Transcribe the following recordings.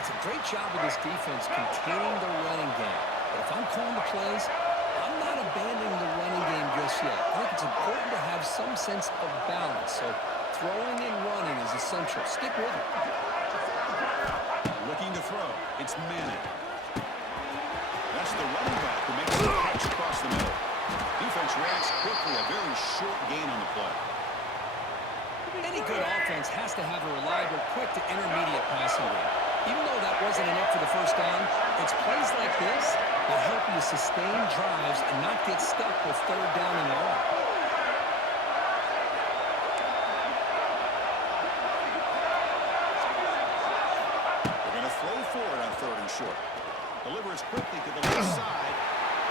It's a great job of this defense containing the running game. But if I'm calling the plays, I'm not abandoning the running game just yet. I think it's important to have some sense of balance. So throwing and running is essential. Stick with it. Looking to throw. It's Manning. That's the running back who makes the catch across the middle. Defense reacts quickly. A very short gain on the play. Any good offense has to have a reliable, quick to intermediate passing game. Even though that wasn't enough for the first down, it's plays like this that help you sustain drives and not get stuck with third down and long. They're going to throw forward on third and short. Delivers quickly to the left side.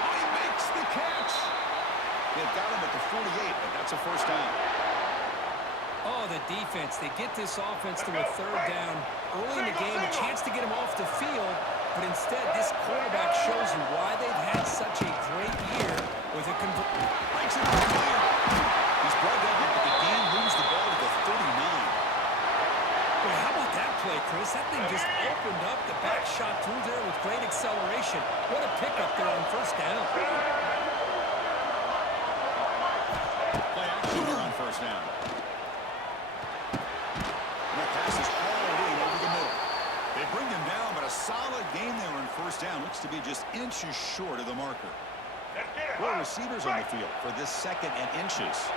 Oh, he makes the catch. They've got him at the 48, but that's a first down. Oh, the defense. They get this offense to a third down early in the game, a chance to get him off the field, but instead this quarterback shows you why they've had such a great year with a conversion. Breaks it up clear. He's brought down, but the game moves the ball to the 39. Boy, how about that play, Chris? That thing just opened up. The back shot through there with great acceleration. What a pickup there on first down. Play action here on first down. Pass is hauled in over the middle. They bring him down, but a solid game there on first down. Looks to be just inches short of the marker. 4 receivers on the field for this second and inches.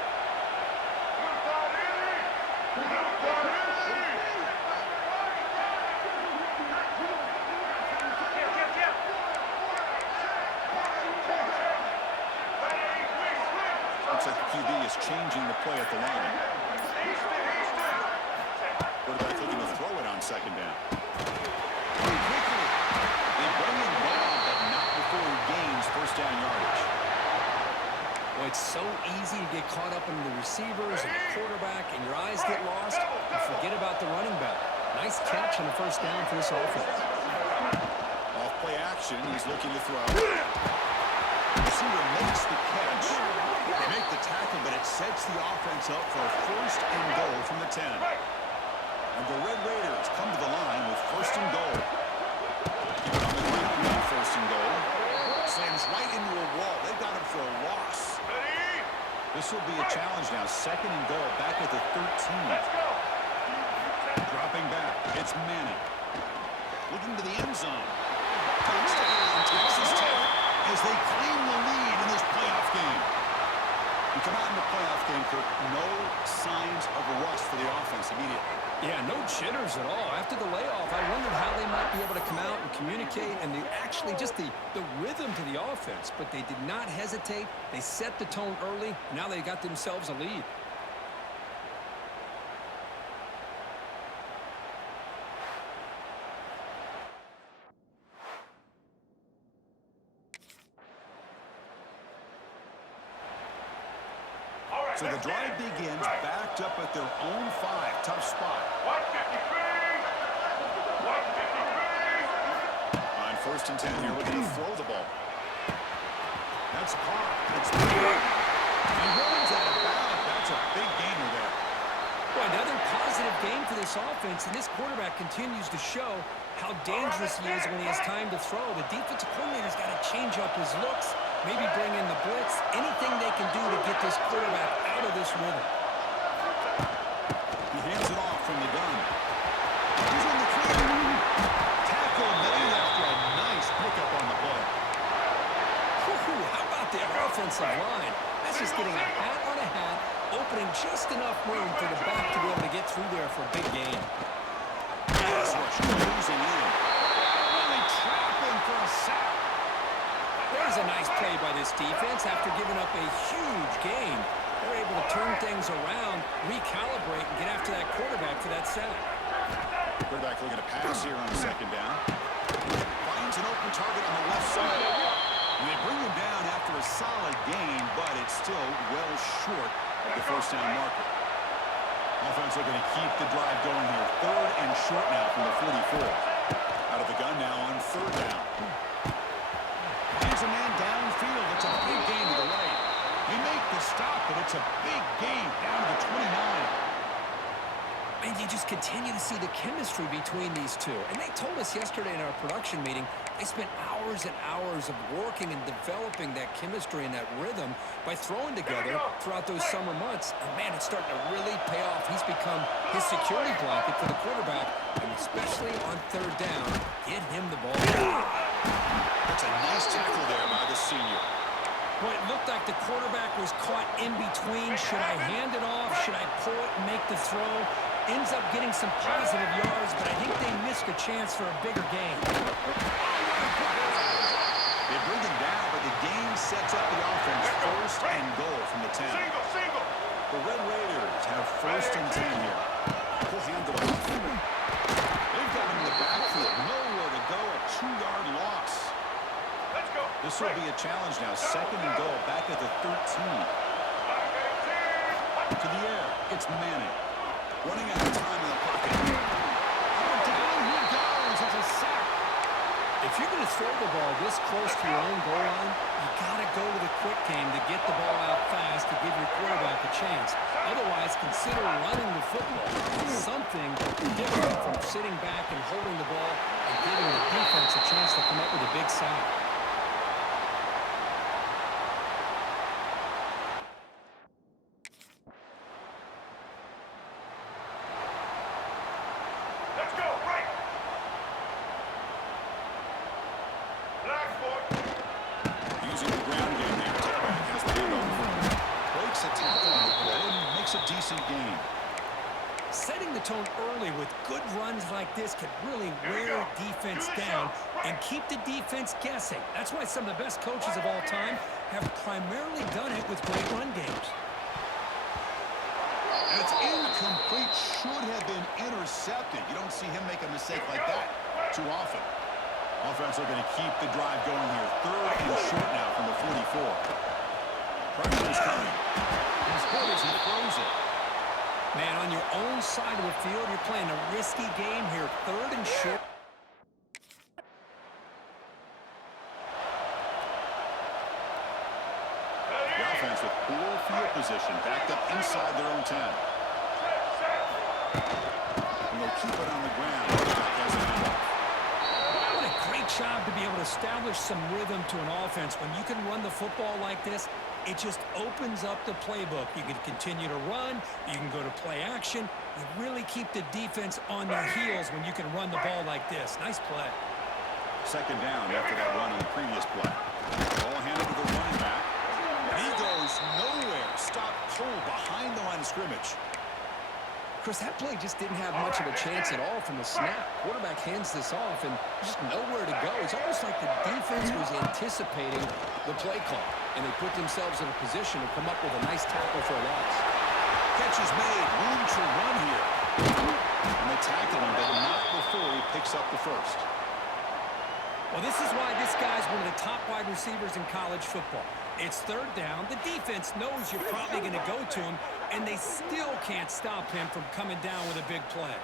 Looks like the QB is changing the play at the line. Quarterback looking to throw it on second down. Quickly. They bring him down, but not before he gains first down yardage. Well, it's so easy to get caught up in the receivers and the quarterback, and your eyes get lost. You forget about the running back. Nice catch on the first down for this offense. Off play action, he's looking to throw. Receiver makes the catch. They make the tackle, but it sets the offense up for a first and goal from the 10. And the Red Raiders come to the line with first and goal. Keep it on the ground on first and goal. Slams right into a wall. They've got him for a loss. This will be a challenge now. Second and goal back at the 13. Dropping back. It's Manning. Looking to the end zone. Touchdown, Texas Tech, as they claim the lead in this playoff game. You come out in the playoff game, Kirk, no signs of a rust for the offense immediately. Yeah, no jitters at all. After the layoff, I wondered how they might be able to come out and communicate and actually just the rhythm to the offense. But they did not hesitate. They set the tone early. Now they got themselves a lead. So the drive begins backed up at their own 5. Tough spot. On first and 10 here, looking to throw the ball. That's caught. It's clear. He runs out of bounds. That's a big gainer there. Well, another positive game for this offense, and this quarterback continues to show how dangerous he is when he has time to throw. The defensive coordinator's got to change up his looks, maybe bring in the blitz, anything they can do to get this quarterback out of this rhythm. He hands it off from the gun. He's in the clear. Tackle made after a nice pickup on the play. How about the offensive line? That's just getting a hat on a hat, opening just enough room for the back to be able to get through there for a big gain. Pass rush closing in. And they trap him for a sack. There's a nice play by this defense. After giving up a huge gain, they're able to turn things around, recalibrate, and get after that quarterback for that sack. Quarterback looking to pass here on second down. Finds an open target on the left side. And they bring him down after a solid gain, but it's still well short of the first down marker. Offense looking to keep the drive going here. Third and short now from the 44. Out of the gun now on third down. Finds a man downfield. It's a big gain to the right. They make the stop, but it's a big gain down to the 29. And you just continue to see the chemistry between these two. And they told us yesterday in our production meeting, they spent hours and hours of working and developing that chemistry and that rhythm by throwing together throughout those summer months. And man, it's starting to really pay off. He's become his security blanket for the quarterback, and especially on third down, get him the ball. That's a nice tackle there by the senior. Well, it looked like the quarterback was caught in between. Should I hand it off? Should I pull it and make the throw? Ends up getting some positive yards, but I think they missed a chance for a bigger gain. They bring him down, but the game sets up the offense. First and goal from the 10. The Red Raiders have first and 10 here. He'll hand it off. They've got him in the backfield. Nowhere to go. A 2-yard loss. This will be a challenge now. Second and goal back at the 13. To the air. It's Manning. Running out of time in the pocket. Down he goes. It's a sack. If you're going to throw the ball this close to your own goal line, you got to go to the quick game to get the ball out fast to give your quarterback a chance. Otherwise, consider running the football. Something different from sitting back and holding the ball and giving the defense a chance to come up with a big sack. Using the ground game there. Tailback has the handoff. Breaks a tackle on the play and makes a decent gain. Setting the tone early with good runs like this can really wear defense down and keep the defense guessing. That's why some of the best coaches of all time have primarily done it with great run games. And it's incomplete. Should have been intercepted. You don't see him make a mistake like that too often. Offense looking to keep the drive going here. Third and short now from the 44. Pressure is coming. He's hit as he throws it. Man, on your own side of the field, you're playing a risky game here. Third and short. The offense with poor field position, backed up inside their own 10. And they'll keep it on the ground. What a great job to be able to establish some rhythm to an offense. When you can run the football like this, it just opens up the playbook. You can continue to run. You can go to play action. You really keep the defense on their heels when you can run the ball like this. Nice play. Second down after that run on the previous play. Ball handed to the running back. He goes nowhere. Stop cold behind the line of scrimmage. Chris, that play just didn't have much of a chance at all from the snap. Quarterback hands this off and just nowhere to go. It's almost like the defense was anticipating the play call, and they put themselves in a position to come up with a nice tackle for a loss. Catch is made. Room to run here. And they tackle him, but not before he picks up the first. Well, this is why this guy's one of the top wide receivers in college football. It's third down. The defense knows you're probably going to go to him, and they still can't stop him from coming down with a big play.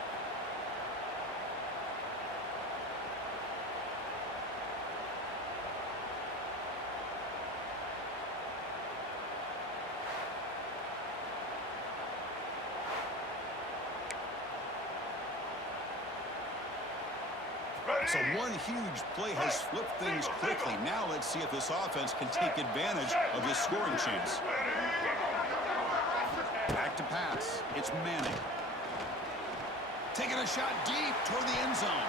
So one huge play has flipped things quickly. Now let's see if this offense can take advantage of this scoring chance. Back to pass. It's Manning. Taking a shot deep toward the end zone.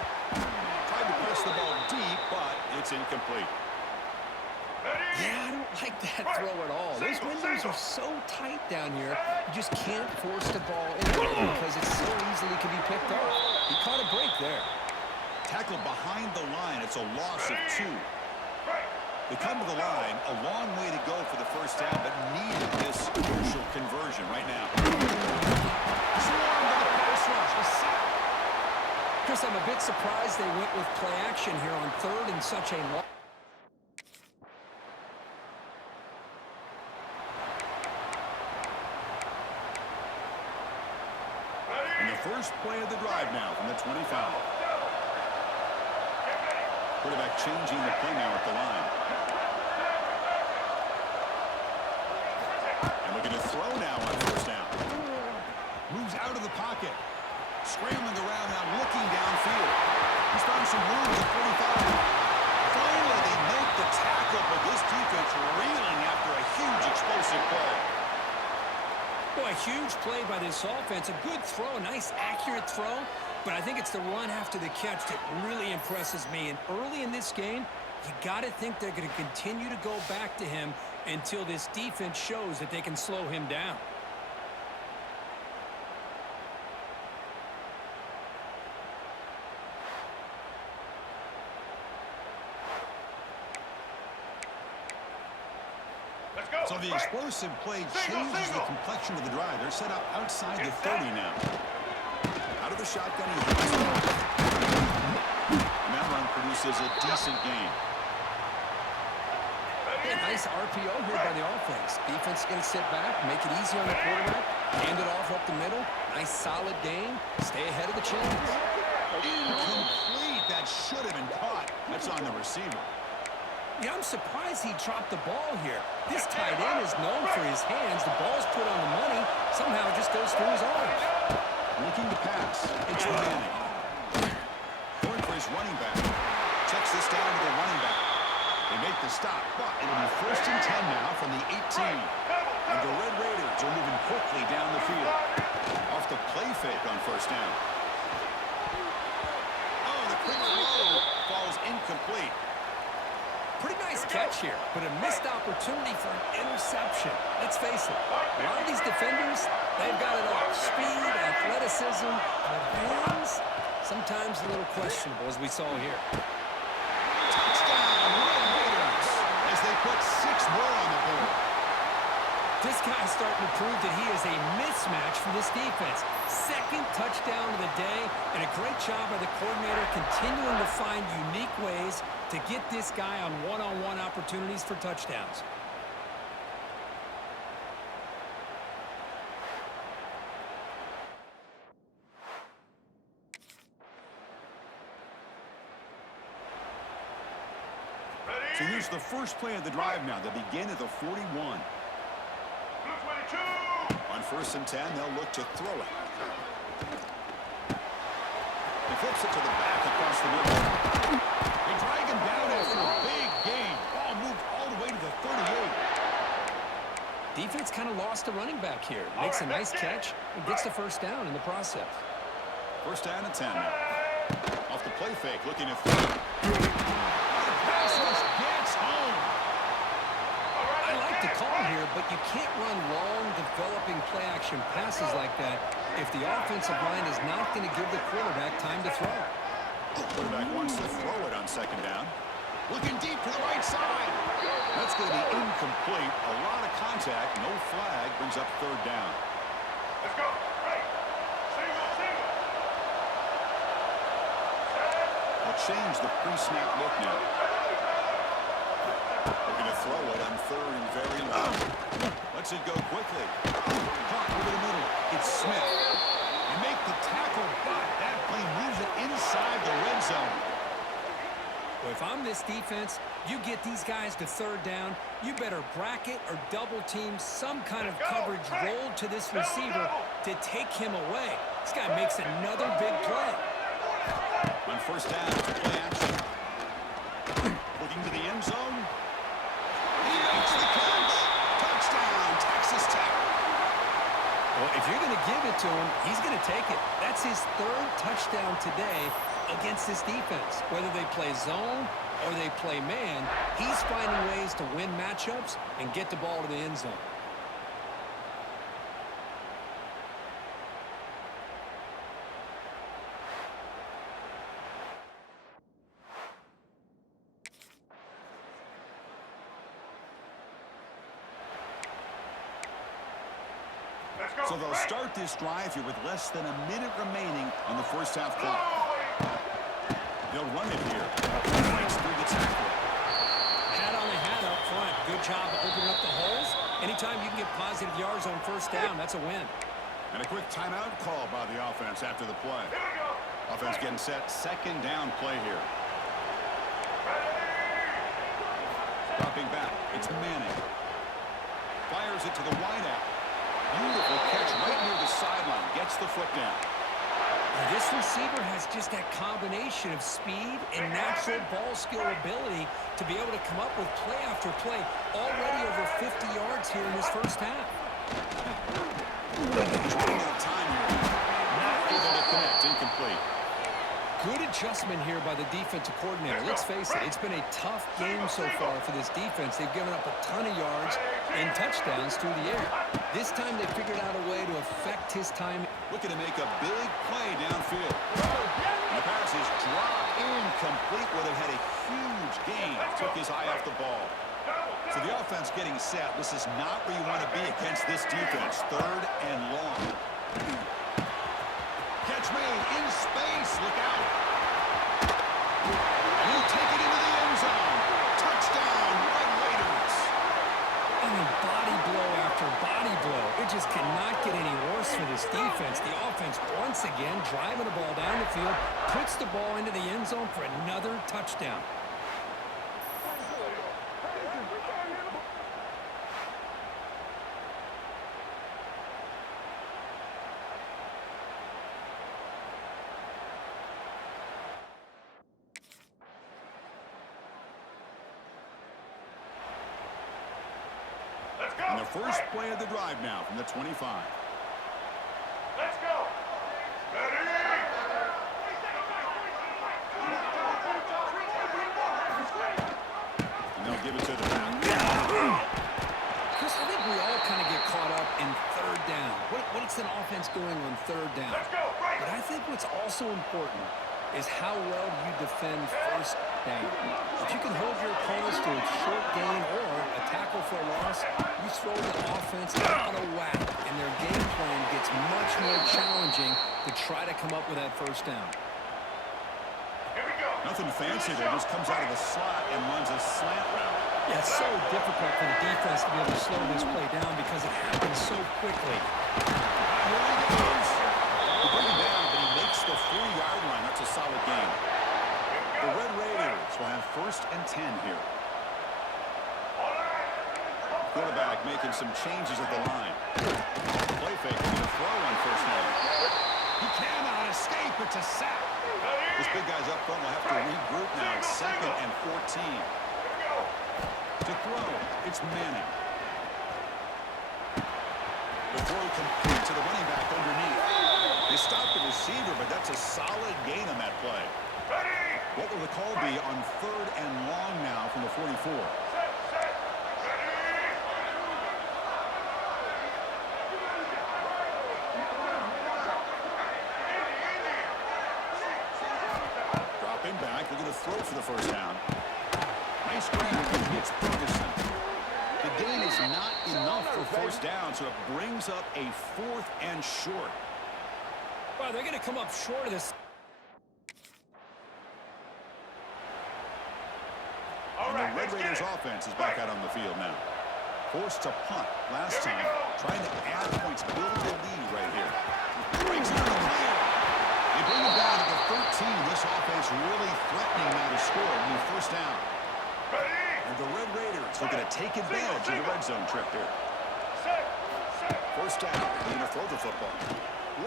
Tried to press the ball deep, but it's incomplete. Yeah, I don't like that throw at all. Those windows are so tight down here, you just can't force the ball in because it so easily can be picked off. He caught a break there. Tackled behind the line. It's a loss of 2. They come to the line. A long way to go for the first down, but needed this crucial conversion right now. Swarmed to the pass rush. A sack. Chris, I'm a bit surprised they went with play action here on third and such a long. And the first play of the drive now from the 25. Quarterback changing the play now at the line. And looking to throw now on first down. Moves out of the pocket. Scrambling around now, looking downfield. He's found some room at the 45. Finally, they make the tackle, but this defense reeling after a huge explosive play. Boy, a huge play by this offense. A good throw, a nice accurate throw. But I think it's the run after the catch that really impresses me. And early in this game, you got to think they're going to continue to go back to him until this defense shows that they can slow him down. So the explosive play changes the complexion of the drive. They're set up outside the 30 now. Out of the shotgun, he hits it off. And that run produces a decent gain. Hey, nice RPO here by the offense. Defense is going to sit back, make it easy on the quarterback, hand it off up the middle. Nice solid gain. Stay ahead of the chains. Incomplete. That should have been caught. That's on the receiver. Yeah, I'm surprised he dropped the ball here. This tight end is known for his hands. The ball's put on the money. Somehow it just goes through his arms. Looking to pass. It's Manning. Going for his running back. Checks this down to the running back. They make the stop, but it'll be 1st and 10 now from the 18. And the Red Raiders are moving quickly down the field. Off the play fake on 1st down. Oh, the quick throw falls incomplete. Pretty nice catch here, but a missed opportunity for an interception. Let's face it, a lot of these defenders, they've got it all. Speed, athleticism, but hands, sometimes a little questionable, as we saw here. Touchdown, Red Raiders, as they put 6 more on the board. This guy's starting to prove that he is a mismatch for this defense. 2nd touchdown of the day, and a great job by the coordinator continuing to find unique ways to get this guy on one-on-one opportunities for touchdowns. So here's the first play of the drive now. They begin at the 41. On 1st and 10, they'll look to throw it. He flips it to the back across the middle. They drag him down after a big gain. Ball moved all the way to the 38. Defense kind of lost a running back here. Makes a nice catch and gets the 1st down in the process. 1st down and 10 now. Off the play fake, looking to throw. The pass rush gets home. I like the call here, but you can't run long, developing play-action passes like that if the offensive line is not going to give the quarterback time to throw. The quarterback wants to throw it on 2nd down. Looking deep to the right side. That's going to be incomplete. A lot of contact, no flag, brings up 3rd down. Let's go. Right. Single. They'll change the pre-snap look now. They're going to throw it on 3rd and very low. Lets it go quickly. Caught over the middle. It's Smith. They make the tackle, but that play moves it inside the red zone. Well, if I'm this defense, you get these guys to 3rd down, you better bracket or double team some kind of coverage rolled to this receiver to take him away. This guy makes another big play. On 1st down, play action. Looking to the end zone. He makes the catch. Touchdown, Texas Tech. Well, if you're going to give it to him, he's going to take it. That's his 3rd touchdown today against this defense. Whether they play zone or they play man, he's finding ways to win matchups and get the ball to the end zone. So they'll start this drive here with less than a minute remaining on the 1st half clock. They'll run it here. Breaks through the tackle. Hat on the hat up front. Good job opening up the holes. Anytime you can get positive yards on 1st down, that's a win. And a quick timeout call by the offense after the play. Offense getting set. 2nd down play here. Dropping back. It's Manning. Fires it to the wideout. Beautiful catch right near the sideline. Gets the foot down. This receiver has just that combination of speed and natural ball skill ability to be able to come up with play after play, already over 50 yards here in this first half. Time here. Not able to connect. Incomplete. Good adjustment here by the defensive coordinator. Let's face it, it's been a tough game so far for this defense. They've given up a ton of yards and touchdowns through the air. This time they figured out a way to affect his time. Looking to make a big play downfield. And the pass is dropped incomplete. Would have had a huge gain. Took his eye off the ball. So the offense getting set. This is not where you want to be against this defense. 3rd and long. Catch made in space. Look out. He'll take it into the end zone. Touchdown, Red Raiders. I mean, body blow after body blow. It just cannot get any worse for this defense. The offense, once again, driving the ball down the field, puts the ball into the end zone for another touchdown. And the first play of the drive now from the 25. Let's go. Ready? And they'll give it to the back. Chris, I think we all kind of get caught up in 3rd down. What's an offense doing on 3rd down? Let's go. Right. But I think what's also important is how well you defend 1st down. If you can hold your opponents to a short gain or a tackle for a loss, you throw the offense out of whack, and their game plan gets much more challenging to try to come up with that 1st down. Here we go. Nothing fancy there. Just comes out of the slot and runs a slant route. Yeah, it's so difficult for the defense to be able to slow this play down because it happens so quickly. Here he goes. He bring him down, but he makes the 4-yard line. That's a solid game. The Red Raiders will have 1st and 10 here. Quarterback making some changes at the line. Play fake, going to throw on 1st down. He cannot escape. It's a sack. This big guy's up front will have to regroup now. It's 2nd and 14. To throw, it's Manning. The throw complete to the running back underneath. They stopped the receiver, but that's a solid gain on that play. What will the call be on 3rd and long now from the 44? Dropping back, they're going to throw for the 1st down. Nice grab, he hits Ferguson. The gain is not enough for 1st down, so it brings up a 4th and short. Wow, they're going to come up short of this. And the Red Raiders offense is back out on the field now. Forced to punt last time, trying to add points, build the lead right here. Breaks into the clear. They bring him down to the 13. This offense really threatening now to score on the 1st down. And the Red Raiders looking to take advantage of the red zone trip here. 1st down, they're going to throw the football.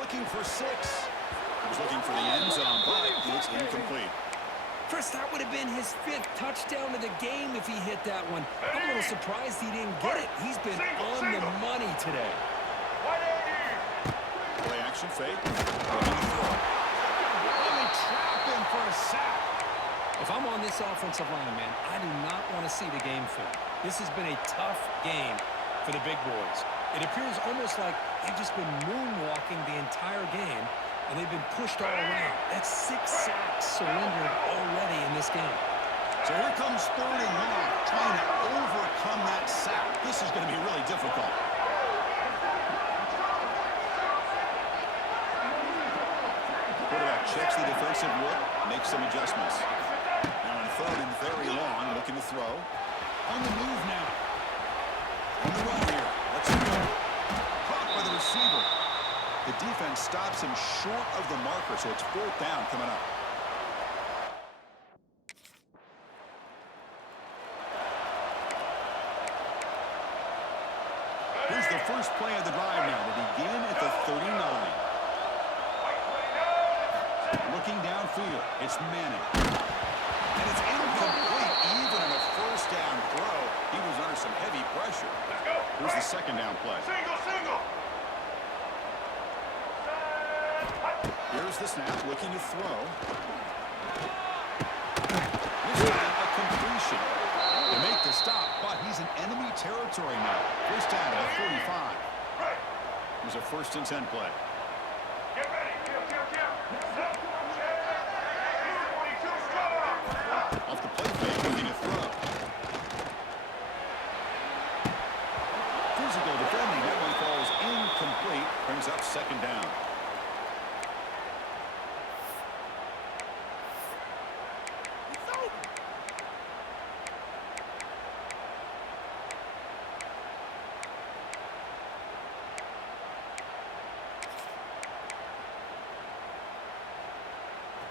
Looking for 6. He was looking for the end zone, but it's incomplete. Chris, that would have been his 5th touchdown of the game if he hit that one. I'm a little surprised he didn't get it. He's been on the money today. Play action fake. Really trapping for a sack. If I'm on this offensive line, man, I do not want to see the game film. This has been a tough game for the big boys. It appears almost like they've just been moonwalking the entire game, and they've been pushed all around. That's 6 sacks surrendered already in this game. So here comes 3rd and long, trying to overcome that sack. This is going to be really difficult. Quarterback checks the defensive look, makes some adjustments. Now on 3rd and very long, looking to throw. On the move now. On the run here. Let's go. Caught by the receiver. The defense stops him short of the marker, so it's 4th down coming up. Here's the first play of the drive now. They begin at the 39. Looking downfield, it's Manning. And it's incomplete, even on a first down throw. He was under some heavy pressure. Let's go. Here's the second down play. Single, single. Here's the snap, looking to throw. This time, a completion. They make the stop, but he's in enemy territory now. First down at the 45. Right. Here's a 1st and 10 play. Get ready. Kill. Set. 22 strong. Off the play fake, looking to throw. Physical defending, that one falls incomplete. Brings up second down.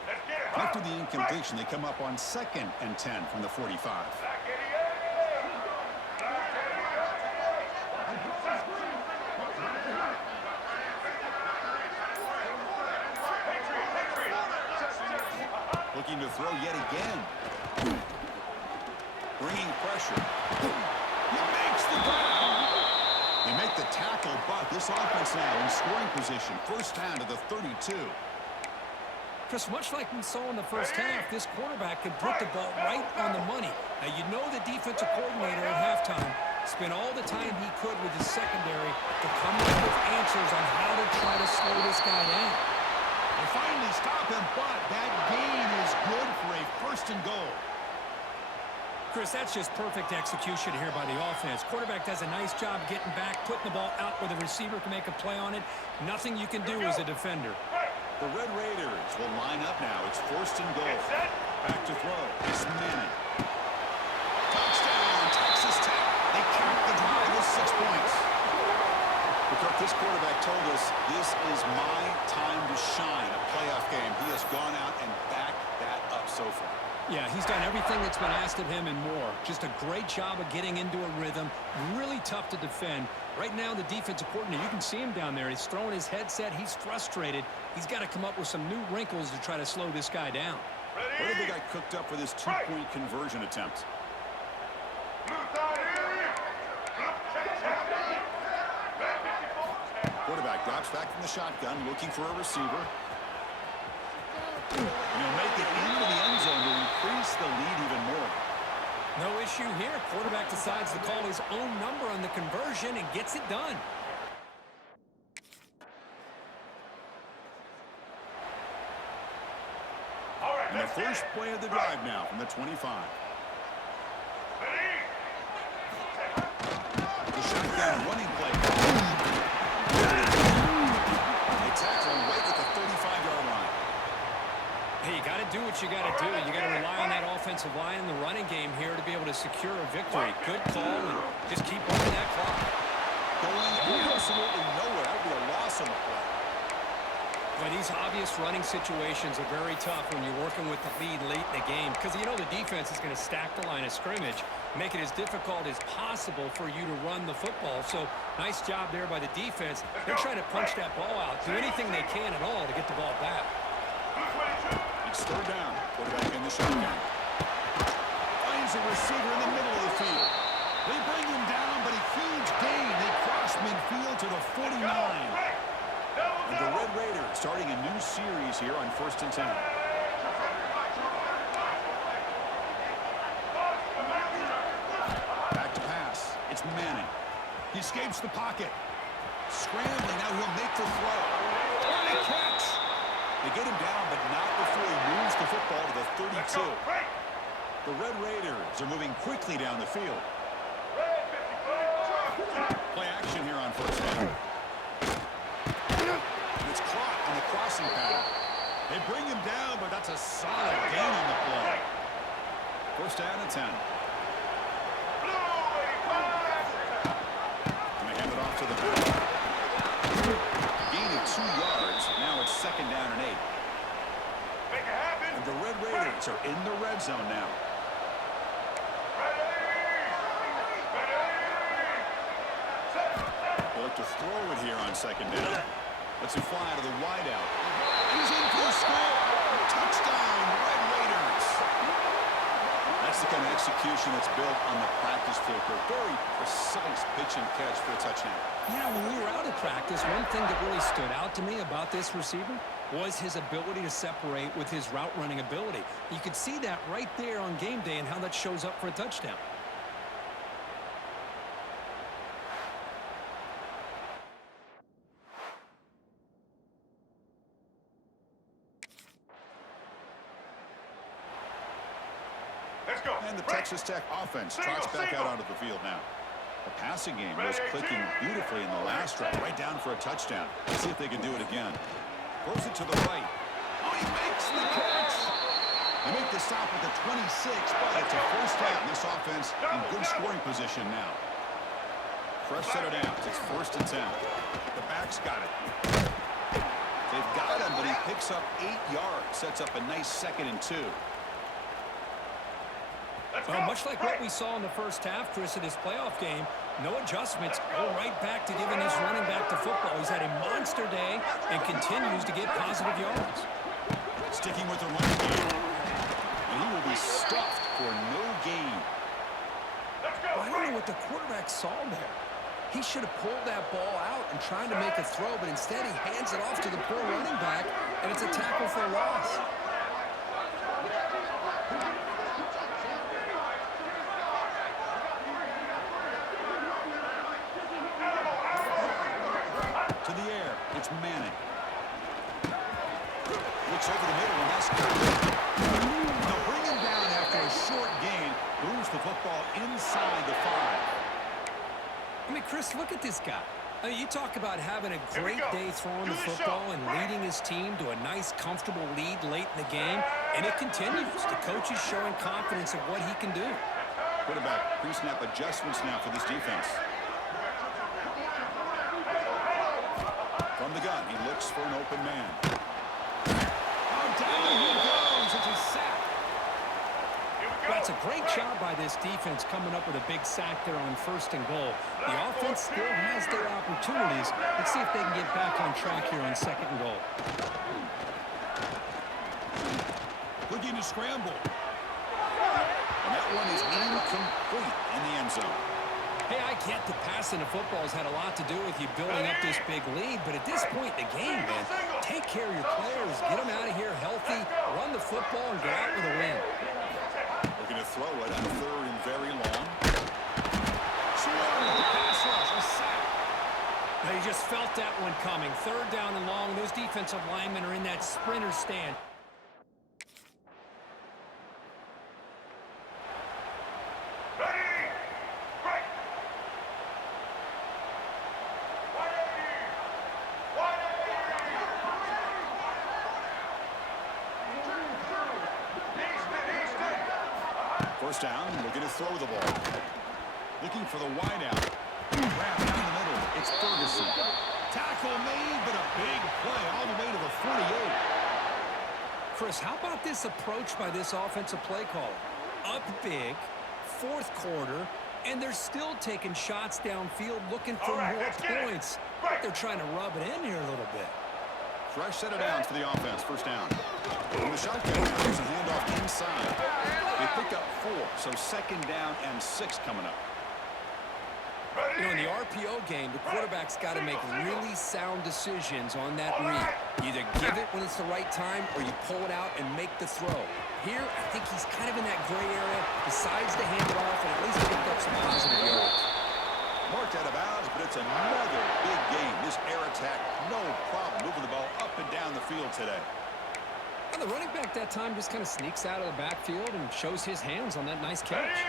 Let's get it. After the incompletion, they come up on 2nd and 10 from the 45. Looking to throw yet again. Bringing pressure. He makes the grab. They make the tackle, but this offense now in scoring position. First down to the 32. Chris, much like we saw in the first half, this quarterback can put the ball right on the money. Now, you know the defensive coordinator at halftime spent all the time he could with his secondary to come up with answers on how to try to slow this guy down. They finally stop him, but that gain is good for a 1st and goal. Chris, that's just perfect execution here by the offense. Quarterback does a nice job getting back, putting the ball out where the receiver can make a play on it. Nothing you can do as a defender. The Red Raiders will line up now. It's 1st and goal. Back to throw. It's Manning. Touchdown, Texas Tech. They count the drive with 6 points. Because this quarterback told us this is my time to shine, a playoff game. He has gone out and backed that up so far. Yeah, he's done everything that's been asked of him and more. Just a great job of getting into a rhythm. Really tough to defend. Right now, the defensive coordinator, you can see him down there. He's throwing his headset. He's frustrated. He's got to come up with some new wrinkles to try to slow this guy down. What have they got cooked up for this 2-point conversion attempt? Quarterback drops back from the shotgun, looking for a receiver. And he'll make it into the end zone to increase the lead even more. No issue here. Quarterback decides to call his own number on the conversion and gets it done. And the first play of the drive now from the 25. The shotgun running play. They tackle him right at the 35-yard line. Hey, you got to do what you got to do. You got to rely on that offensive line in the running game here to be able to secure a victory. Good call, and just keep running that clock. Going absolutely nowhere. That would be a loss on the play. But these obvious running situations are very tough when you're working with the lead late in the game because you know the defense is going to stack the line of scrimmage, make it as difficult as possible for you to run the football. So nice job there by the defense. They're trying to punch that ball out, do anything they can at all to get the ball back. It's third down. Quarterback in the shotgun. Finds a receiver in the middle of the field. They bring him down, but a huge gain. They cross midfield to the 49. And the Red Raiders starting a new series here on 1st and 10. Back to pass. It's Manning. He escapes the pocket. Scrambling. Now he'll make the throw. What a catch! They get him down, but not before he moves the football to the 32. The Red Raiders are moving quickly down the field. Play action here on 1st down. It's caught on the crossing pattern. They bring him down, but that's a solid gain on the play. First down and 10. And they hand it off to the back. Gain of 2 yards. Now it's 2nd down and 8. And the Red Raiders are in the red zone now. They look to throw it here on 2nd down. Let's him fly to the wideout. He's in for a score. Touchdown, Red Raiders. That's the kind of execution that's built on the practice field. A very precise pitch and catch for a touchdown. Yeah, when we were out of practice, one thing that really stood out to me about this receiver was his ability to separate with his route running ability. You could see that right there on game day and how that shows up for a touchdown. Let's go. And the Texas Tech offense trots back out onto the field now. The passing game was clicking beautifully in the last drive, right down for a touchdown. Let's see if they can do it again. Throws it to the right. Oh, he makes the catch. They make the stop at the 26, but it's a first down. This offense in good scoring position now. Fresh set of downs. It's 1st and 10. The back's got it. They've got him, but he picks up 8 yards. Sets up a nice 2nd and 2. Well, much like what we saw in the first half, Chris, in this playoff game, no adjustments, go right back to giving his running back the football. He's had a monster day and continues to get positive yards. Sticking with the running game. And he will be stuffed for no gain. Well, I don't know what the quarterback saw there. He should have pulled that ball out and tried to make a throw, but instead he hands it off to the poor running back, and it's a tackle for a loss. To the air, it's Manning. Looks over the middle, and that's good. They'll bring him down after a short gain. Moves the football inside the 5. I mean, Chris, look at this guy. I mean, you talk about having a great day throwing the football and leading his team to a nice, comfortable lead late in the game, and it continues. The coach is showing confidence of what he can do. Quarterback pre-snap adjustments now for this defense. From the gun, he looks for an open man. Oh, down he goes. It's a sack. That's a great job by this defense coming up with a big sack there on 1st and goal. The offense still has their opportunities. Let's see if they can get back on track here on 2nd and goal. Looking to scramble. And that one is incomplete in the end zone. Hey, I get the passing the football has had a lot to do with you building up this big lead, but at this point in the game, man, take care of your players, get them out of here healthy, run the football, and get out with a win. Looking to throw it on 3rd and very long. Pass rush, a sack. Now, you just felt that one coming. 3rd down and long. Those defensive linemen are in that sprinter stand. First down, looking to throw the ball. Looking for the wideout. Wrap down the middle. It's Ferguson. Tackle made, but a big play all the way to the 48. Chris, how about this approach by this offensive play caller? Up big, 4th quarter, and they're still taking shots downfield looking for more points. But they're trying to rub it in here a little bit. Fresh set of downs for the offense. First down. From the shotgun, there's a handoff inside. They picked up 4, so 2nd down and 6 coming up. You know, in the RPO game, the quarterback's got to make really sound decisions on that read. You either give it when it's the right time or you pull it out and make the throw. Here, I think he's kind of in that gray area, decides to hand it off and at least pick up some positive yards. Marked out of bounds, but it's another big game. This air attack, no problem moving the ball up and down the field today. And the running back that time just kind of sneaks out of the backfield and shows his hands on that nice catch.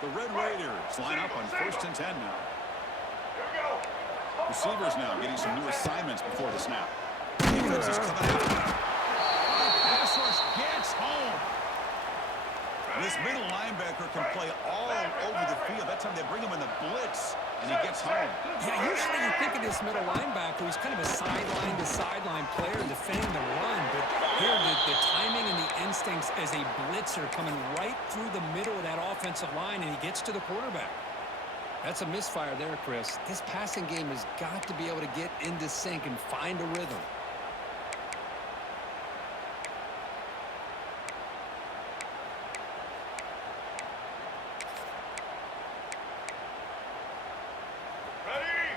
The Red Raiders line up on 1st and 10 now. Receivers now getting some new assignments before the snap. Defense is coming out. Pass rush gets home. This middle linebacker can play all over the field. That time they bring him in the blitz, and he gets home. Yeah, usually you think of this middle linebacker, he's kind of a sideline-to-sideline player defending the run, but here the timing and the instincts as a blitzer coming right through the middle of that offensive line, and he gets to the quarterback. That's a misfire there, Chris. This passing game has got to be able to get into sync and find a rhythm.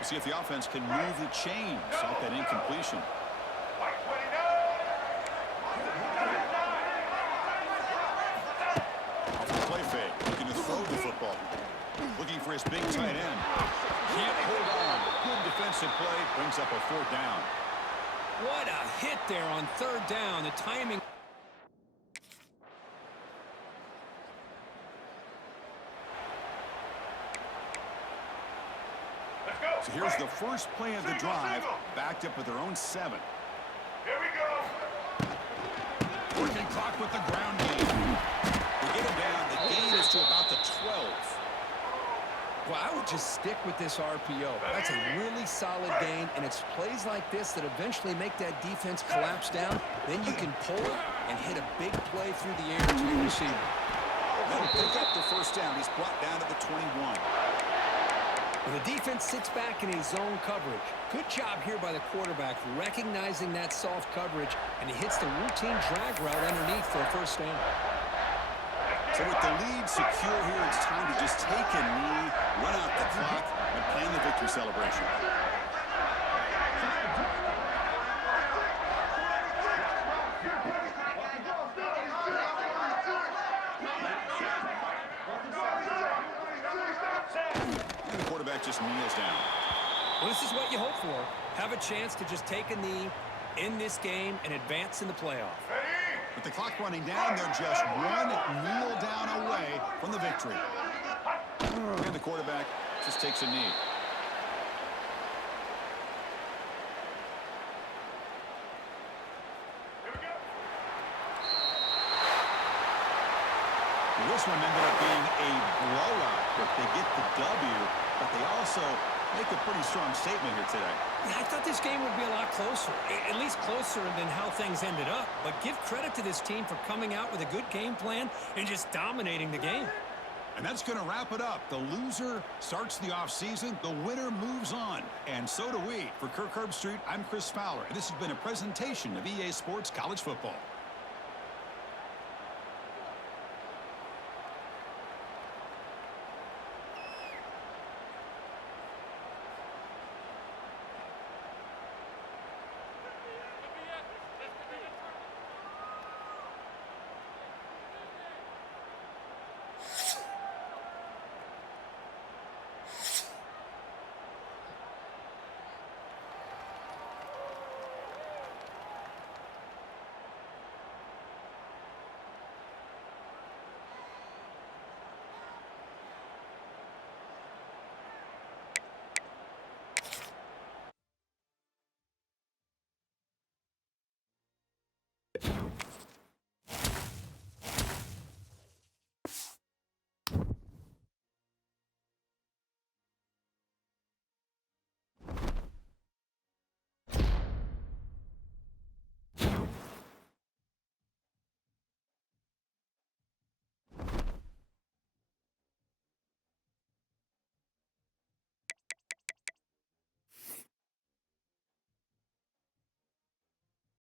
See if the offense can move the chains off that incompletion. White 29. Off the play fake, looking to throw the football. Looking for his big tight end. Can't hold on. Good defensive play. Brings up a 4th down. What a hit there on 3rd down. The timing. Let's go. So here's the first play of the drive, backed up with their own 7. Here we go. Working clock with the ground game. They get him down. The gain is to about the 12. Well, I would just stick with this RPO. That's a really solid gain, and it's plays like this that eventually make that defense collapse down. Then you can pull it and hit a big play through the air to your receiver. That'll pick up the 1st down. He's brought down to the 21. Well, the defense sits back in a zone coverage. Good job here by the quarterback recognizing that soft coverage, and he hits the routine drag route underneath for a 1st down. So with the lead secure here, it's time to just take a knee, run out the clock, and plan the victory celebration. And the quarterback just kneels down. Well, this is what you hope for. Have a chance to just take a knee in this game and advance in the playoff. With the clock running down, they're just one kneel down away from the victory. And the quarterback just takes a knee. Well, this one ended up being a blowout, but they get the W, but they also make a pretty strong statement here today. Yeah, I thought this game would be a lot closer, at least closer than how things ended up. But give credit to this team for coming out with a good game plan and just dominating the game. And that's going to wrap it up. The loser starts the offseason. The winner moves on. And so do we. For Kirk Herbstreit, I'm Chris Fowler. And this has been a presentation of EA Sports College Football.